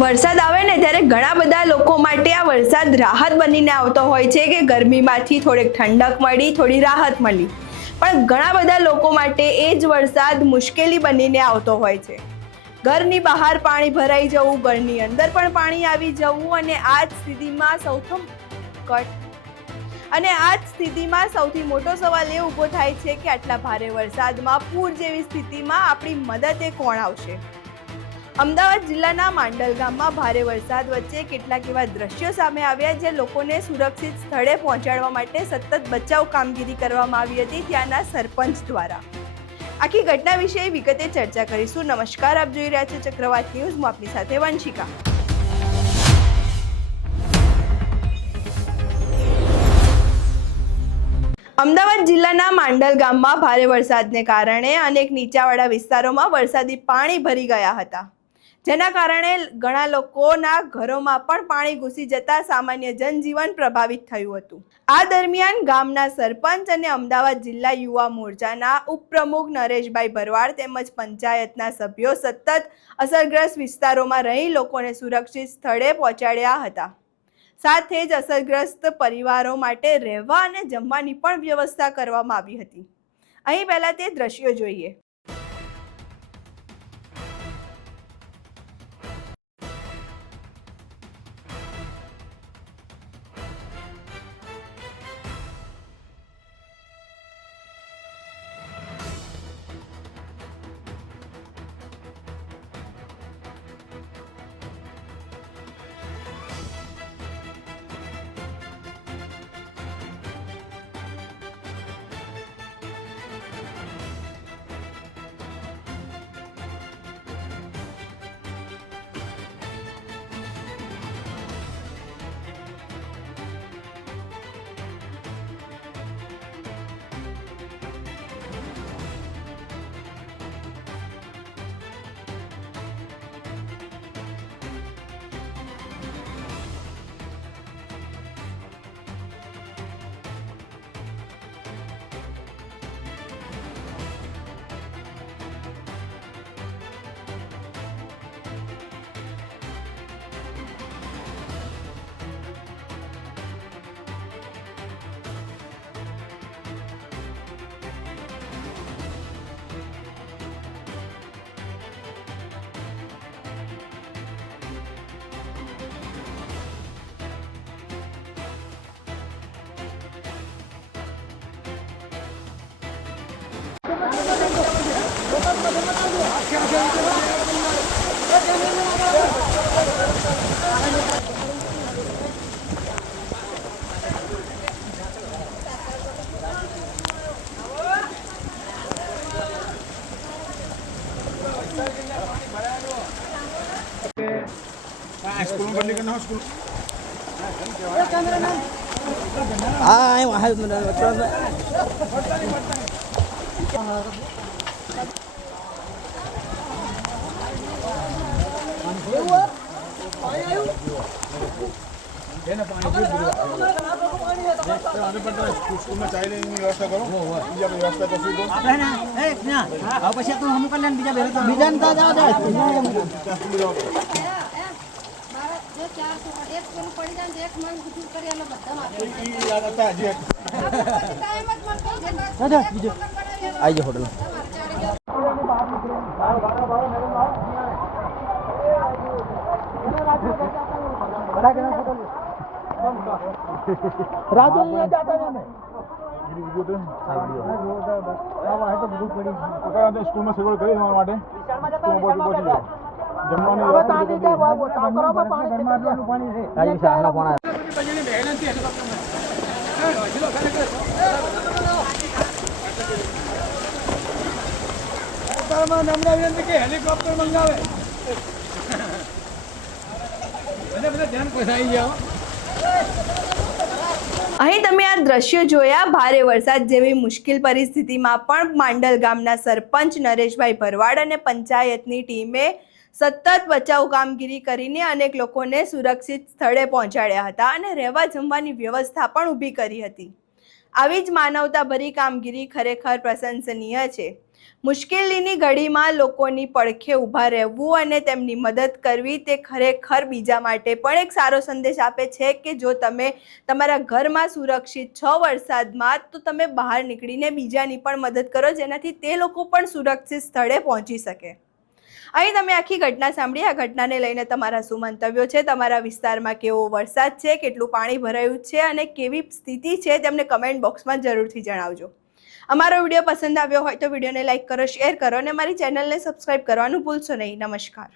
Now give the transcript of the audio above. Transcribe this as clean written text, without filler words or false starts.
વરસાદ આવે ને ત્યારે ઘણા બધા લોકો માટે આ વરસાદ રાહત બનીને આવતો હોય છે કે ગરમીમાંથી થોડીક ઠંડક મળી, થોડી રાહત મળી. પણ ઘણા બધા લોકો માટે એ જ વરસાદ મુશ્કેલી બનીને આવતો હોય છે. ઘરની બહાર પાણી ભરાઈ જવું, ઘરની અંદર પણ પાણી આવી જવું અને આ જ સ્થિતિમાં સૌથી મોટો સવાલ એ ઊભો થાય છે કે આટલા ભારે વરસાદમાં પૂર જેવી સ્થિતિમાં આપણી મદદે કોણ આવશે? અમદાવાદ જિલ્લાના માંડલ ગામમાં ભારે વરસાદ વચ્ચે કેટલાક એવા દ્રશ્યો સામે આવ્યા જે લોકોને સુરક્ષિત સ્થળે પહોંચાડવા માટે સતત બચાવ કામગીરી કરવામાં આવી હતી ત્યાંના સરપંચ દ્વારા. આખી ઘટના વિશે વિગતે ચર્ચા કરીશું. નમસ્કાર, આપ જોઈ રહ્યા છો ચક્રવાત ન્યૂઝ. હું આપની સાથે વંશિકા. અમદાવાદ જિલ્લાના માંડલ ગામમાં ભારે વરસાદને કારણે અનેક નીચાણવાળા વિસ્તારોમાં વરસાદી પાણી ભરી ગયા હતા, જેના કારણે ઘણા લોકોના ઘરોમાં પણ પાણી ઘૂસી જતા સામાન્ય જનજીવન પ્રભાવિત થયું હતું. આ દરમિયાન ગામના સરપંચ અને અમદાવાદ જિલ્લા યુવા મોરચાના ઉપપ્રમુખ નરેશભાઈ ભરવાડ તેમજ પંચાયતના સભ્યો સતત અસરગ્રસ્ત વિસ્તારોમાં રહી લોકોને સુરક્ષિત સ્થળે પહોંચાડ્યા હતા. સાથે જ અસરગ્રસ્ત પરિવારો માટે રહેવા અને જમવાની પણ વ્યવસ્થા કરવામાં આવી હતી. અહીં પહેલા તે દ્રશ્યો જોઈએ. स्कूल में सगवड़ करी हमारे माटे जमवानी हेलिकॉप्टर मंगावे અહીં તમે આ દ્રશ્યો જોયા. ભારે વરસાદ જેવી મુશ્કેલ પરિસ્થિતિમાં પણ માંડલ ગામના સરપંચ નરેશભાઈ ભરવાડ અને પંચાયતની ટીમે સતત બચાવ કામગીરી કરીને અનેક લોકોને સુરક્ષિત સ્થળે પહોંચાડ્યા હતા અને રહેવા જમવાની વ્યવસ્થા પણ ઊભી કરી હતી. આવી જ માનવતાભરી કામગીરી ખરેખર પ્રશંસનીય છે. મુશ્કેલીની ઘડીમાં લોકોની પડખે ઊભા રહેવું અને તેમની મદદ કરવી તે ખરેખર બીજા માટે પણ એક સારો સંદેશ આપે છે કે જો તમે તમારા ઘરમાં સુરક્ષિત છો વરસાદમાં, તો તમે બહાર નીકળીને બીજાની પણ મદદ કરો, જેનાથી તે લોકો પણ સુરક્ષિત સ્થળે પહોંચી શકે. અહીં તમે આખી ઘટના સાંભળી. આ ઘટનાને લઈને તમારા શું મંતવ્યો છે? તમારા વિસ્તારમાં કેવો વરસાદ છે, કેટલું પાણી ભરાયું છે અને કેવી સ્થિતિ છે, તેમને કમેન્ટ બોક્સમાં જરૂરથી જણાવજો. અમારો વિડીયો પસંદ આવ્યો હોય તો વિડીયોને લાઈક કરો, શેર કરો અને અમારી ચેનલને સબસ્ક્રાઇબ કરવાનું ભૂલશો નહીં. નમસ્કાર.